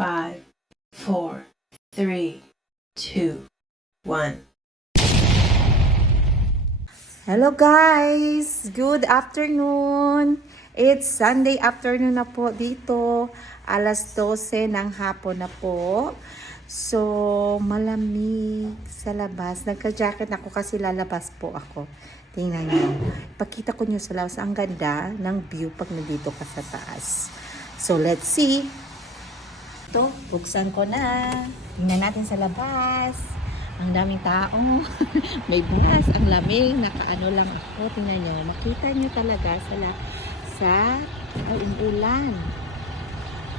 5, 4, 3, 2, 1. Hello guys! Good afternoon! It's Sunday afternoon na po dito. Alas 12 ng hapon na po. So, malamig sa labas. Nagka-jacket ako kasi lalabas po ako. Tingnan nyo. Pakita ko nyo sa labas. Ang ganda ng view pag nandito ka sa taas. So, let's see. Ito, buksan ko na. Tingnan natin sa labas. Ang daming tao. May bukas. Ang lamig. Nakaano lang ako. Tingnan nyo. Makita nyo talaga sa umuulan.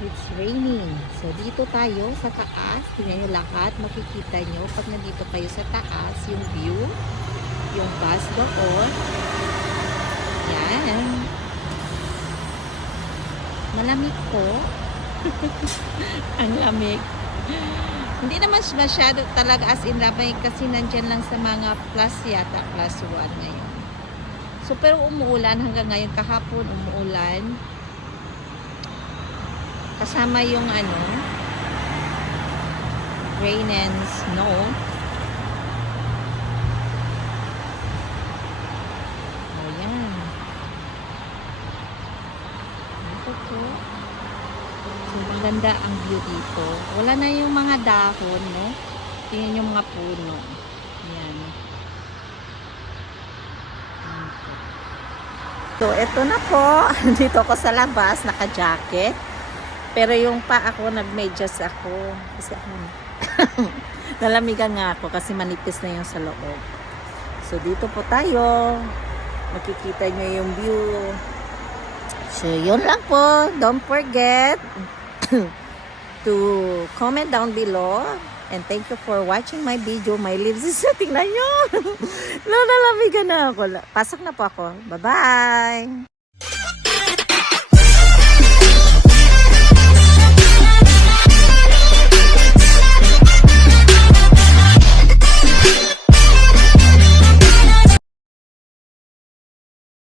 It's raining. So, dito tayo sa taas. Tingnan nyo lahat. Makikita nyo pag nandito kayo sa taas, yung view, yung bus doon. Yan. Malamig po. Ang lamig. Hindi naman masyado talaga as in lamig kasi nandyan lang sa mga plus yata, plus 1 ngayon. So, pero umuulan hanggang ngayon. Kahapon umuulan. Kasama yung rain and snow. O yan. Ito po. So, maganda ang view dito. Wala na yung mga dahon, no? Tingnan yung mga puno. Yan. So, ito na po. Dito ako sa labas, naka-jacket. Pero yung pa ako, nag-medyas ako. Kasi nalamigan nga ako kasi manipis na yung sa loob. So, dito po tayo. Makikita nyo yung view. So, yun lang po. Don't forget to comment down below. And thank you for watching my video. My lips is tingnan nyo. Nalamigan na ako. Pasok na po ako. Bye-bye!